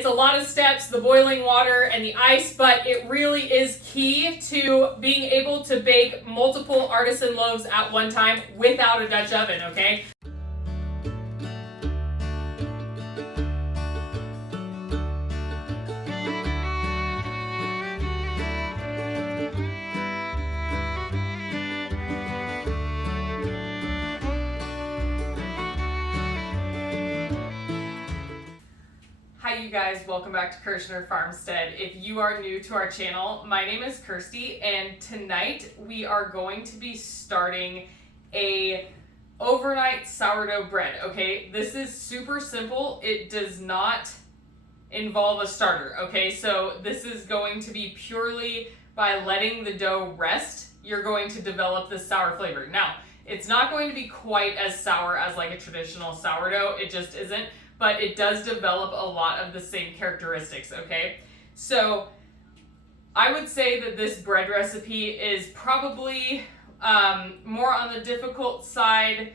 it's a lot of steps, the boiling water and the ice, but it really is key to being able to bake multiple artisan loaves at one time without a Dutch oven, okay? Hi you guys, welcome back to Kirshner Farmstead. If you are new to our channel, my name is Kirsty, and tonight we are going to be starting a overnight sourdough bread, okay? This is super simple. It does not involve a starter, okay? So this is going to be purely by letting the dough rest, you're going to develop this sour flavor. Now, it's not going to be quite as sour as like a traditional sourdough, it just isn't. But it does develop a lot of the same characteristics, okay? So I would say that this bread recipe is probably more on the difficult side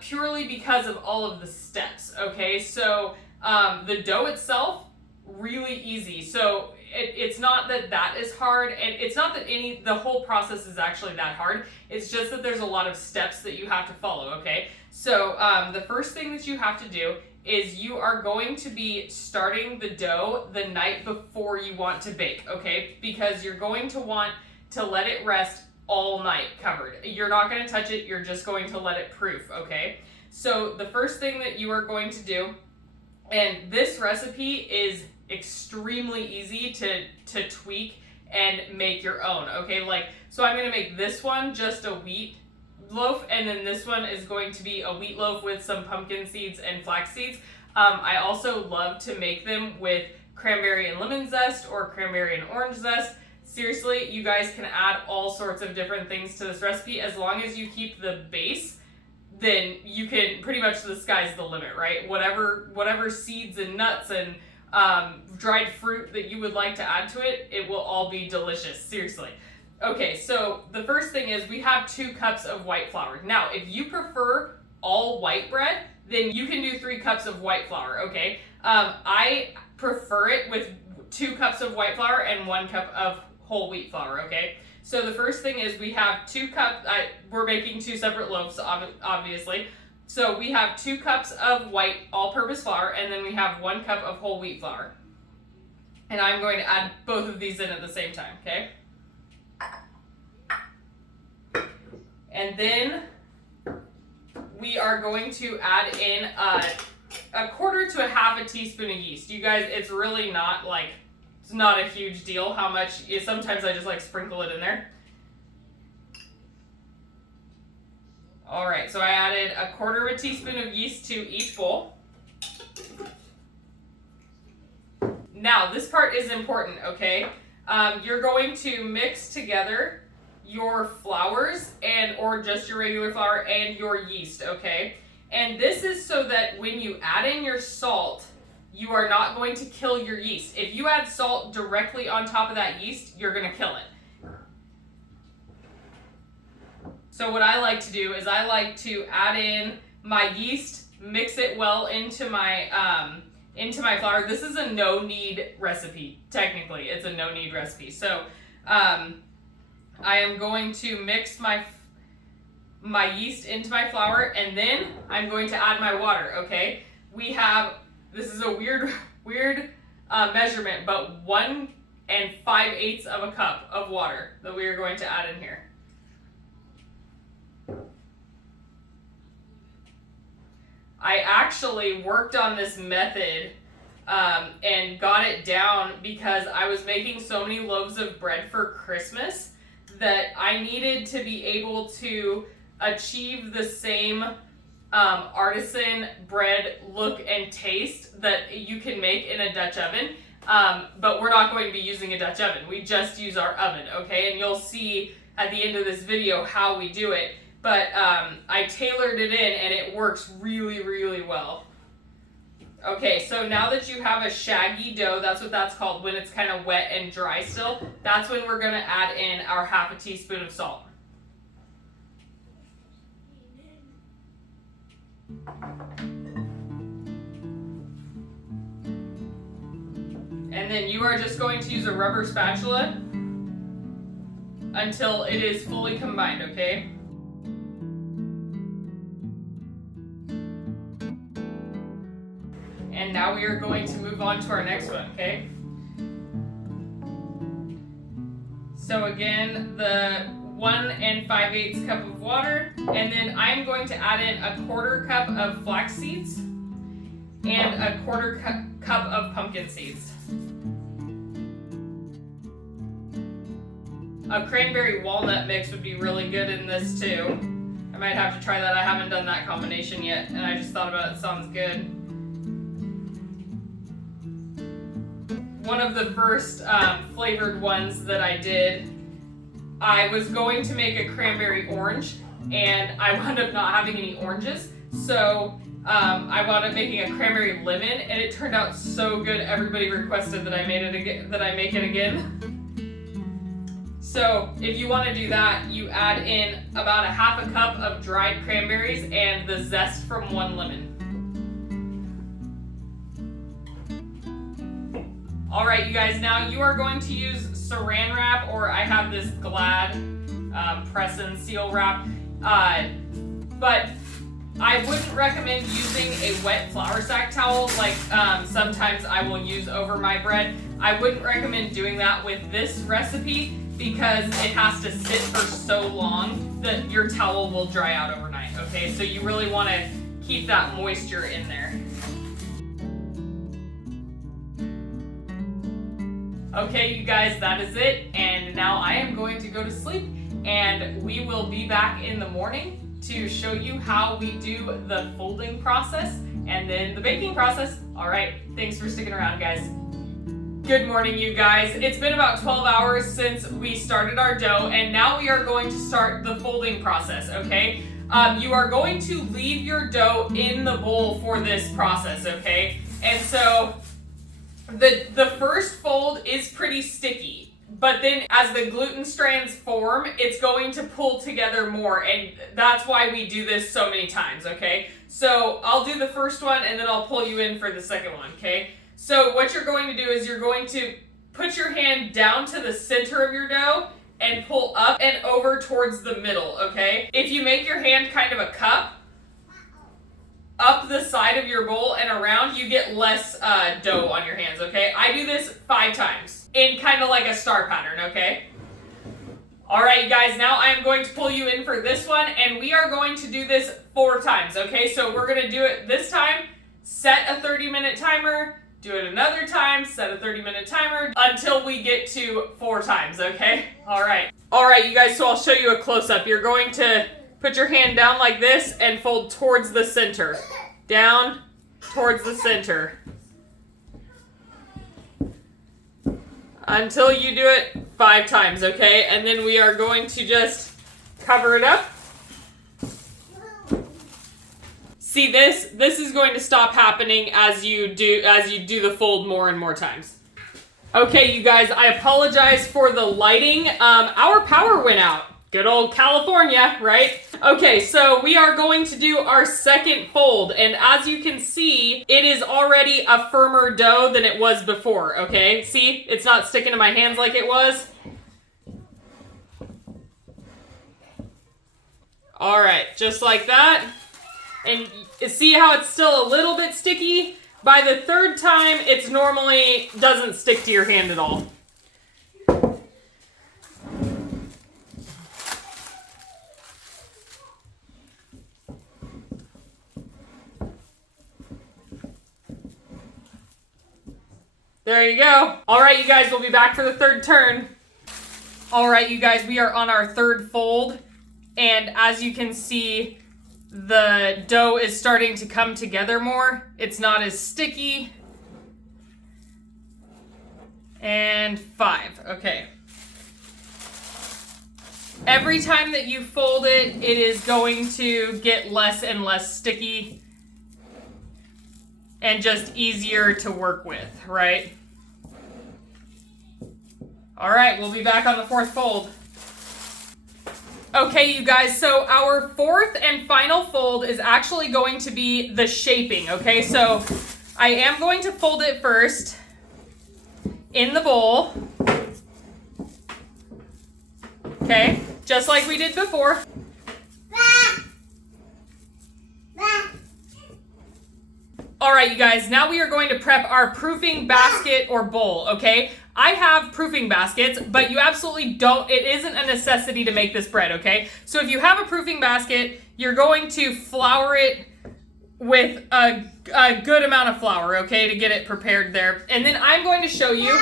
purely because of all of the steps, okay? So the dough itself, really easy. So it's not that that is hard, and it's not that the whole process is actually that hard. It's just that there's a lot of steps that you have to follow, okay? So the first thing that you have to do is you are going to be starting the dough the night before you want to bake, okay? Because you're going to want to let it rest all night covered. You're not going to touch it, you're just going to let it proof, okay? So the first thing that you are going to do, and this recipe is extremely easy to tweak and make your own, okay? Like, so I'm going to make this one just a wheat loaf, and then this one is going to be a wheat loaf with some pumpkin seeds and flax seeds. I also love to make them with cranberry and lemon zest or cranberry and orange zest. Seriously, you guys can add all sorts of different things to this recipe. As long as you keep the base, then you can pretty much, the sky's the limit, right? Whatever seeds and nuts and dried fruit that you would like to add to it, it will all be delicious, seriously. Okay, so the first thing is we have 2 cups of white flour. Now, if you prefer all white bread, then you can do 3 cups of white flour, okay? I prefer it with 2 cups of white flour and 1 cup of whole wheat flour, okay? So the first thing is we have 2 cups, we're making 2 separate loaves, obviously. So we have 2 cups of white all-purpose flour, and then we have 1 cup of whole wheat flour. And I'm going to add both of these in at the same time, okay? And then we are going to add in a quarter to a half a teaspoon of yeast. You guys, it's really not like, it's not a huge deal how much. Sometimes I just like sprinkle it in there. All right, so I added a quarter of a teaspoon of yeast to each bowl. Now, this part is important, okay? You're going to mix together your flours or just your regular flour and your yeast, okay? And this is so that when you add in your salt, you are not going to kill your yeast. If you add salt directly on top of that yeast, you're gonna kill it. So what I like to do is I like to add in my yeast, mix it well into my flour. This is a no-knead recipe, technically. It's a no-knead recipe. So I am going to mix my yeast into my flour, and then I'm going to add my water, okay? This is a weird measurement, but 1 5/8 of a cup of water that we are going to add in here. I actually worked on this method and got it down because I was making so many loaves of bread for Christmas that I needed to be able to achieve the same artisan bread look and taste that you can make in a Dutch oven. But we're not going to be using a Dutch oven. We just use our oven, okay? And you'll see at the end of this video how we do it. But I tailored it in, and it works really, really well. Okay, so now that you have a shaggy dough, that's what that's called, when it's kind of wet and dry still, that's when we're going to add in our half a teaspoon of salt. And then you are just going to use a rubber spatula until it is fully combined, okay? And now we are going to move on to our next one, okay? So again, the 1 5/8 cup of water, and then I'm going to add in a 1/4 cup of flax seeds and a 1/4 cup of pumpkin seeds. A cranberry walnut mix would be really good in this too. I might have to try that. I haven't done that combination yet, and I just thought about it. It sounds good. One of the first flavored ones that I did, I was going to make a cranberry orange, and I wound up not having any oranges, so I wound up making a cranberry lemon, and it turned out so good. Everybody requested that I make it again. So if you want to do that, you add in about a 1/2 cup of dried cranberries and the zest from 1 lemon. All right, you guys, now you are going to use saran wrap, or I have this Glad press and seal wrap, but I wouldn't recommend using a wet flour sack towel like sometimes I will use over my bread. I wouldn't recommend doing that with this recipe because it has to sit for so long that your towel will dry out overnight, okay? So you really want to keep that moisture in there. Okay, you guys, that is it. And now I am going to go to sleep, and we will be back in the morning to show you how we do the folding process and then the baking process. All right, thanks for sticking around, guys. Good morning, you guys. It's been about 12 hours since we started our dough, and now we are going to start the folding process, okay? You are going to leave your dough in the bowl for this process, okay? And so the first fold is pretty sticky, but then as the gluten strands form, it's going to pull together more, and that's why we do this so many times, okay? So I'll do the first one, and then I'll pull you in for the second one, okay? So what you're going to do is you're going to put your hand down to the center of your dough and pull up and over towards the middle, okay? If you make your hand kind of a cup, up the side of your bowl and around, you get less dough on your hands, okay? I do this 5 times in kind of like a star pattern, okay? All right, you guys, now I am going to pull you in for this one, and we are going to do this 4 times, okay? So we're gonna do it this time, set a 30-minute timer, do it another time, set a 30-minute timer, until we get to 4 times, okay? All right, you guys, so I'll show you a close-up. You're going to put your hand down like this and fold towards the center. Down, towards the center. Until you do it 5 times, okay? And then we are going to just cover it up. See, this is going to stop happening as you do the fold more and more times. Okay, you guys, I apologize for the lighting. Our power went out. Good old California, right? Okay, so we are going to do our second fold, and as you can see, it is already a firmer dough than it was before, okay? See, it's not sticking to my hands like it was. All right, just like that. And see how it's still a little bit sticky? By the 3rd time, it's normally doesn't stick to your hand at all. There you go. All right, you guys, we'll be back for the 3rd turn. All right, you guys, we are on our 3rd fold. And as you can see, the dough is starting to come together more. It's not as sticky. And 5, okay. Every time that you fold it, it is going to get less and less sticky and just easier to work with, right? All right, we'll be back on the 4th fold. Okay, you guys, so our 4th and final fold is actually going to be the shaping, okay? So I am going to fold it first, in the bowl. Okay, just like we did before. All right, you guys, now we are going to prep our proofing basket or bowl, okay? I have proofing baskets, but you absolutely don't, it isn't a necessity to make this bread, okay? So if you have a proofing basket, you're going to flour it with a good amount of flour, okay, to get it prepared there. And then I'm going to show you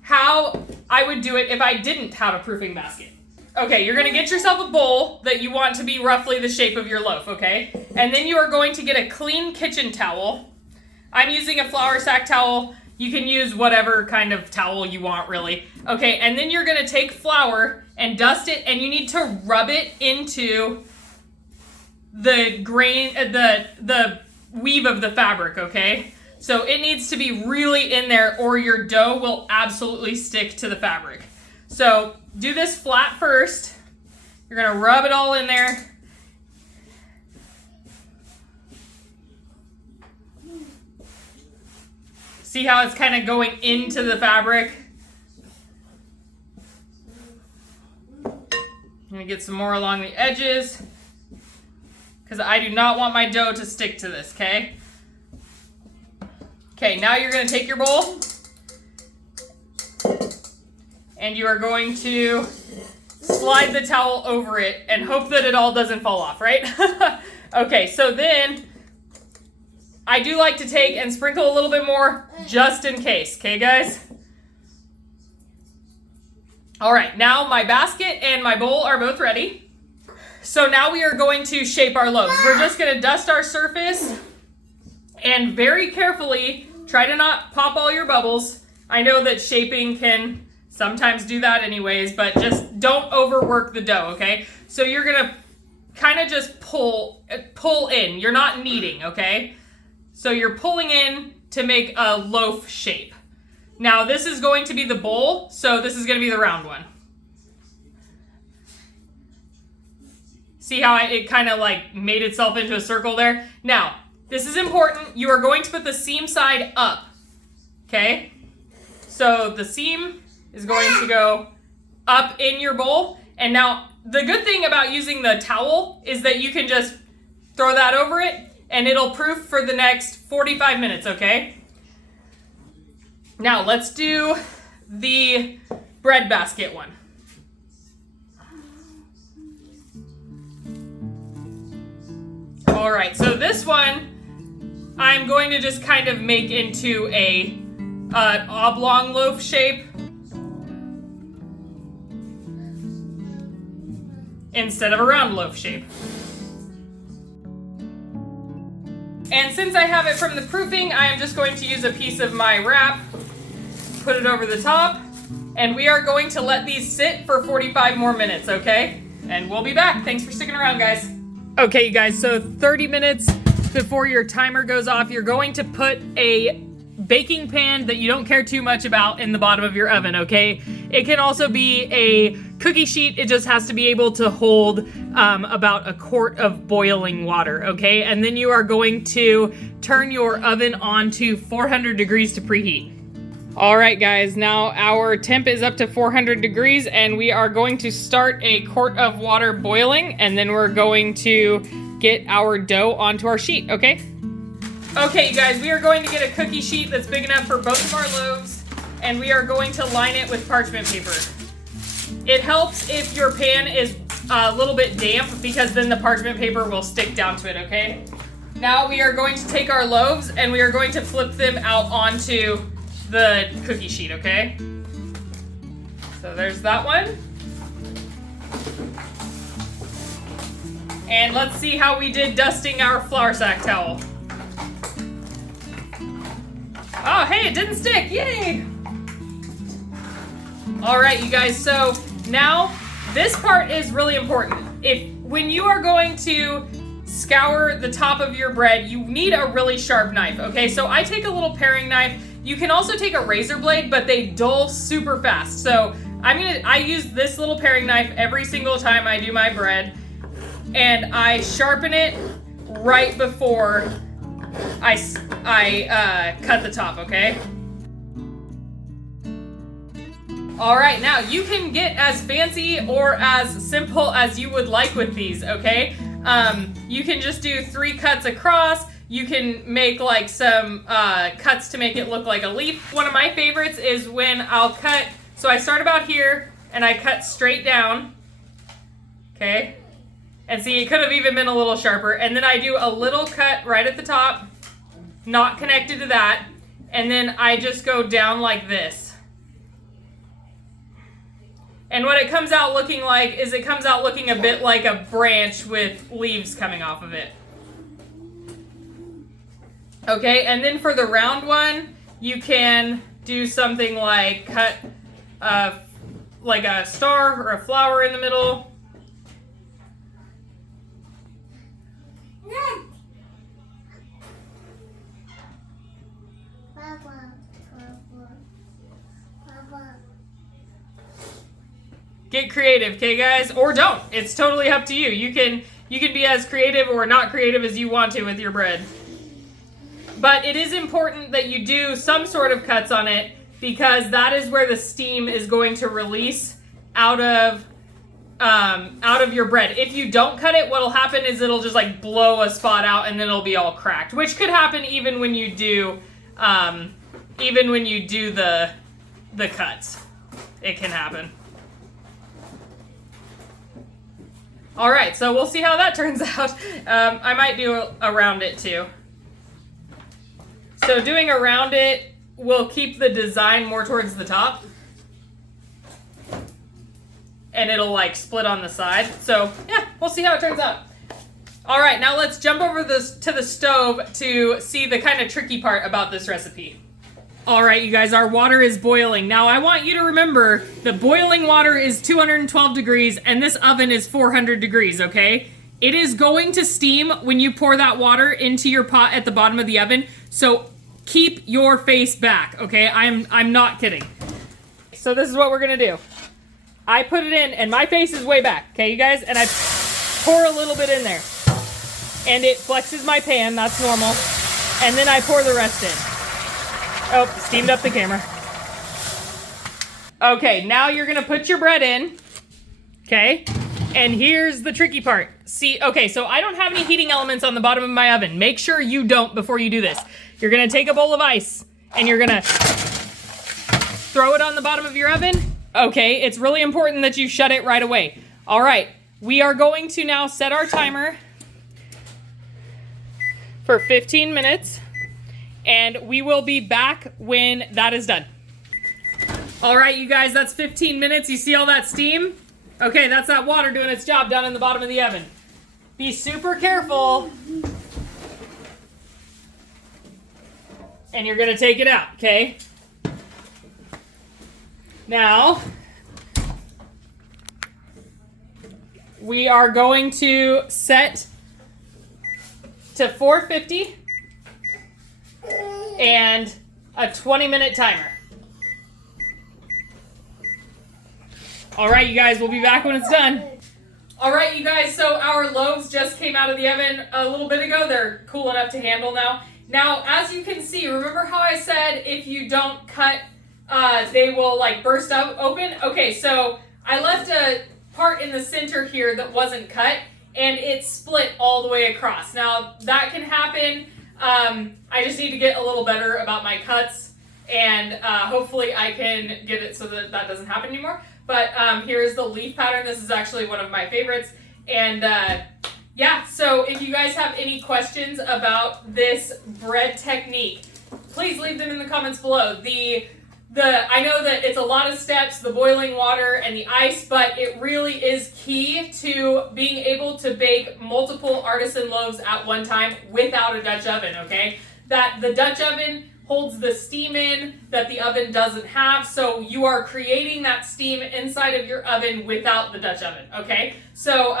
how I would do it if I didn't have a proofing basket. Okay, you're gonna get yourself a bowl that you want to be roughly the shape of your loaf, okay? And then you are going to get a clean kitchen towel. I'm using a flour sack towel. You can use whatever kind of towel you want, really. Okay, and then you're gonna take flour and dust it, and you need to rub it into the grain, the weave of the fabric, okay? So it needs to be really in there or your dough will absolutely stick to the fabric. So do this flat first. You're gonna rub it all in there. See how it's kind of going into the fabric? I'm gonna get some more along the edges because I do not want my dough to stick to this, okay? Okay, now you're gonna take your bowl and you are going to slide the towel over it and hope that it all doesn't fall off, right? Okay, so then I do like to take and sprinkle a little bit more just in case, okay guys? All right, now my basket and my bowl are both ready. So now we are going to shape our loaves. We're just gonna dust our surface and very carefully try to not pop all your bubbles. I know that shaping can sometimes do that anyways, but just don't overwork the dough, okay? So you're gonna kind of just pull in. You're not kneading, okay? So you're pulling in to make a loaf shape. Now this is going to be the bowl, so this is gonna be the round one. See how it kind of like made itself into a circle there? Now, this is important. You are going to put the seam side up, okay? So the seam is going to go up in your bowl. And now the good thing about using the towel is that you can just throw that over it and it'll proof for the next 45 minutes, okay? Now let's do the bread basket one. All right, so this one I'm going to just kind of make into a oblong loaf shape instead of a round loaf shape. And since I have it from the proofing, I am just going to use a piece of my wrap, put it over the top, and we are going to let these sit for 45 more minutes, okay? And we'll be back. Thanks for sticking around, guys. Okay, you guys, so 30 minutes before your timer goes off, you're going to put a baking pan that you don't care too much about in the bottom of your oven, okay? It can also be a cookie sheet. It just has to be able to hold about a quart of boiling water, okay? And then you are going to turn your oven on to 400 degrees to preheat. All right, guys, now our temp is up to 400 degrees and we are going to start a quart of water boiling and then we're going to get our dough onto our sheet, okay? Okay, you guys, we are going to get a cookie sheet that's big enough for both of our loaves and we are going to line it with parchment paper. It helps if your pan is a little bit damp because then the parchment paper will stick down to it, okay? Now we are going to take our loaves and we are going to flip them out onto the cookie sheet, okay? So there's that one. And let's see how we did dusting our flour sack towel. Oh, hey, it didn't stick, yay! All right, you guys, so now this part is really important. When you are going to scour the top of your bread, you need a really sharp knife, okay? So I take a little paring knife. You can also take a razor blade, but they dull super fast. So I use this little paring knife every single time I do my bread, and I sharpen it right before I cut the top, okay? All right, now you can get as fancy or as simple as you would like with these, okay? You can just do 3 cuts across. You can make like some cuts to make it look like a leaf. One of my favorites is when I'll cut, so I start about here and I cut straight down, okay? And see, it could have even been a little sharper. And then I do a little cut right at the top, not connected to that. And then I just go down like this. And what it comes out looking like is it comes out looking a bit like a branch with leaves coming off of it. Okay, and then for the round one, you can do something like cut like a star or a flower in the middle. Get creative, okay guys? Or don't. It's totally up to you. You can be as creative or not creative as you want to with your bread. But it is important that you do some sort of cuts on it because that is where the steam is going to release out of your bread. If you don't cut it, what'll happen is it'll just like blow a spot out and then it'll be all cracked, which could happen even when you do the cuts. It can happen. All right, so we'll see how that turns out. I might do around it too. So doing around it will keep the design more towards the top. And it'll like split on the side. So yeah, we'll see how it turns out. All right, now let's jump over to the stove to see the kind of tricky part about this recipe. All right, you guys, our water is boiling. Now, I want you to remember the boiling water is 212 degrees and this oven is 400 degrees, okay? It is going to steam when you pour that water into your pot at the bottom of the oven, so keep your face back, okay? I'm not kidding. So this is what we're gonna do. I put it in and my face is way back, okay, you guys? And I pour a little bit in there. And it flexes my pan, that's normal. And then I pour the rest in. Oh, steamed up the camera. Okay, now you're gonna put your bread in, okay? And here's the tricky part. See, okay, so I don't have any heating elements on the bottom of my oven. Make sure you don't before you do this. You're gonna take a bowl of ice and you're gonna throw it on the bottom of your oven. Okay, it's really important that you shut it right away. All right, we are going to now set our timer for 15 minutes. And we will be back when that is done. All right, you guys, that's 15 minutes. You see all that steam? Okay, that's that water doing its job down in the bottom of the oven. Be super careful. And you're gonna take it out, okay? Now, we are going to set to 450. And a 20-minute timer. All right, you guys, we'll be back when it's done. All right, you guys, so our loaves just came out of the oven a little bit ago. They're cool enough to handle now. Now, as you can see, remember how I said if you don't cut, they will like burst out open? Okay, so I left a part in the center here that wasn't cut, and it split all the way across. Now, that can happen. I just need to get a little better about my cuts, and hopefully I can get it so that that doesn't happen anymore. But here's the leaf pattern. This is actually one of my favorites. And yeah, so if you guys have any questions about this bread technique, please leave them in the comments below. I know that it's a lot of steps, the boiling water and the ice, but it really is key to being able to bake multiple artisan loaves at one time without a Dutch oven, okay? That the Dutch oven holds the steam in that the oven doesn't have, so you are creating that steam inside of your oven without the Dutch oven, okay? So,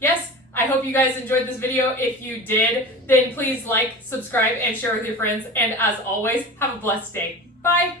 yes, I hope you guys enjoyed this video. If you did, then please like, subscribe, and share with your friends. And as always, have a blessed day. Bye!